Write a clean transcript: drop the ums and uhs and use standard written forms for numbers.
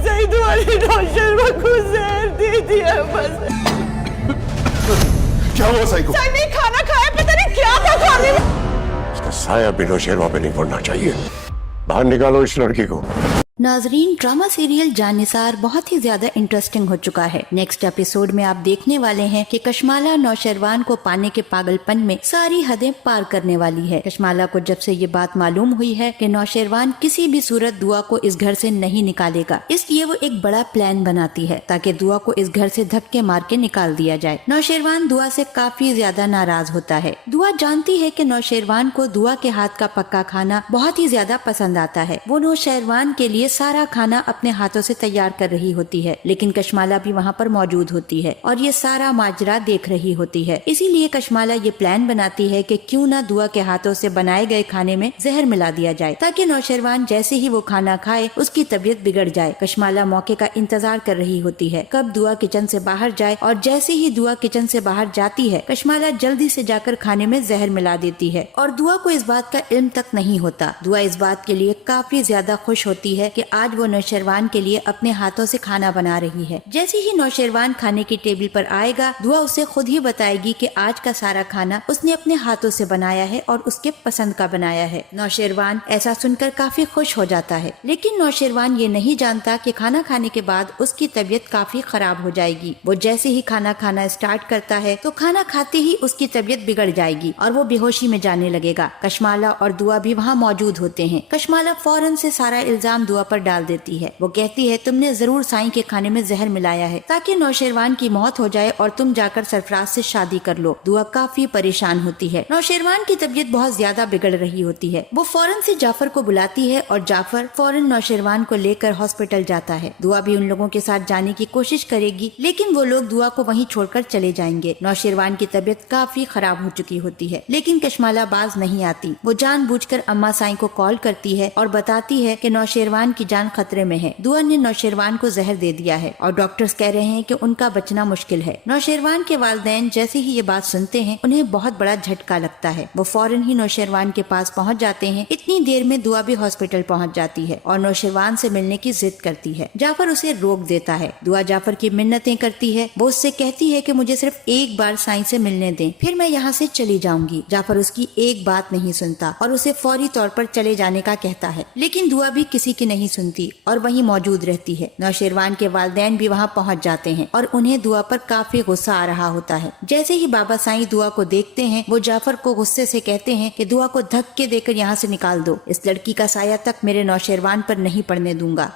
सही तुम्हारी नौशरमा को जहर दे दिया बस। क्या हुआ साई को? साई ने खाना खाया, पता नहीं क्या था खाने में। इसका साया भी नौशेरवा पे नहीं पड़ना चाहिए। बाहर निकालो इस लड़की को। नाजरीन, ड्रामा सीरियल जानिसार बहुत ही ज्यादा इंटरेस्टिंग हो चुका है। नेक्स्ट एपिसोड में आप देखने वाले हैं कि कशमाला नौशेरवान को पाने के पागलपन में सारी हदें पार करने वाली है। कशमाला को जब से ये बात मालूम हुई है कि नौशेरवान किसी भी सूरत दुआ को इस घर से नहीं निकालेगा, इसलिए वो एक बड़ा प्लान बनाती है ताकि दुआ को इस घर से धक्के मार के निकाल दिया जाए। नौशेरवान दुआ से काफी ज्यादा नाराज होता है। दुआ जानती है कि नौशेरवान को दुआ के हाथ का पक्का खाना बहुत ही ज्यादा पसंद आता है। वो नौशेरवान के लिए सारा खाना अपने हाथों से तैयार कर रही होती है, लेकिन कशमाला भी वहाँ पर मौजूद होती है और ये सारा माजरा देख रही होती है। इसीलिए कशमाला ये प्लान बनाती है कि क्यों ना दुआ के हाथों से बनाए गए खाने में जहर मिला दिया जाए ताकि नौशेरवान जैसे ही वो खाना खाए उसकी तबीयत बिगड़ जाए। कशमाला मौके का इंतजार कर रही होती है कब दुआ किचन से बाहर जाए, और जैसे ही दुआ किचन से बाहर जाती है कशमाला जल्दी से जाकर खाने में जहर मिला देती है और दुआ को इस बात का इल्म तक नहीं होता। दुआ इस बात के लिए काफी ज्यादा खुश होती है कि आज वो नौशेरवान के लिए अपने हाथों से खाना बना रही है। जैसे ही नौशेरवान खाने की टेबल पर आएगा, दुआ उसे खुद ही बताएगी कि आज का सारा खाना उसने अपने हाथों से बनाया है और उसके पसंद का बनाया है। नौशेरवान ऐसा सुनकर काफी खुश हो जाता है, लेकिन नौशेरवान ये नहीं जानता कि खाना खाने के बाद उसकी तबीयत काफी खराब हो जाएगी। वो जैसे ही खाना खाना स्टार्ट करता है तो खाना खाते ही उसकी तबीयत बिगड़ जाएगी और वो बेहोशी में जाने लगेगा। कशमाला और दुआ भी वहाँ मौजूद होते हैं। कशमाला फौरन से सारा इल्जाम दुआ पर डाल देती है। वो कहती है तुमने जरूर साईं के खाने में जहर मिलाया है ताकि नौशेरवान की मौत हो जाए और तुम जाकर सरफराज से शादी कर लो। दुआ काफी परेशान होती है। नौशेरवान की तबीयत बहुत ज्यादा बिगड़ रही होती है। वो फौरन से जाफर को बुलाती है और जाफर फौरन नौशेरवान को लेकर हॉस्पिटल जाता है। दुआ भी उन लोगों के साथ जाने की कोशिश करेगी, लेकिन वो लोग दुआ को वहीं छोड़कर चले जाएंगे। नौशेरवान की तबीयत काफी खराब हो चुकी होती है, लेकिन कशमाला बाज नहीं आती। वो जानबूझकर अम्मा साईं को कॉल करती है और बताती है कि नौशेरवान की जान खतरे में है। दुआ ने नौशेरवान को जहर दे दिया है और डॉक्टर्स कह रहे हैं कि उनका बचना मुश्किल है। नौशेरवान के वालिदैन जैसे ही ये बात सुनते हैं उन्हें बहुत बड़ा झटका लगता है। वो फौरन ही नौशेरवान के पास पहुंच जाते हैं। इतनी देर में दुआ भी हॉस्पिटल पहुंच जाती है और नौशेरवान से मिलने की जिद करती है। जाफर उसे रोक देता है। दुआ जाफर की मिन्नतें करती है। वो उससे कहती है कि मुझे सिर्फ एक बार साईं से मिलने दें, फिर मैं यहाँ से चली जाऊंगी। जाफर उसकी एक बात नहीं सुनता और उसे फौरी तौर पर चले जाने का कहता है, लेकिन दुआ भी किसी की नहीं सुनती और वहीं मौजूद रहती है। नौशेरवान के वालिदैन भी वहाँ पहुँच जाते हैं और उन्हें दुआ पर काफी गुस्सा आ रहा होता है। जैसे ही बाबा साईं दुआ को देखते हैं, वो जाफर को गुस्से से कहते हैं कि दुआ को धक्के देकर यहाँ से निकाल दो। इस लड़की का साया तक मेरे नौशेरवान पर नहीं पड़ने दूंगा।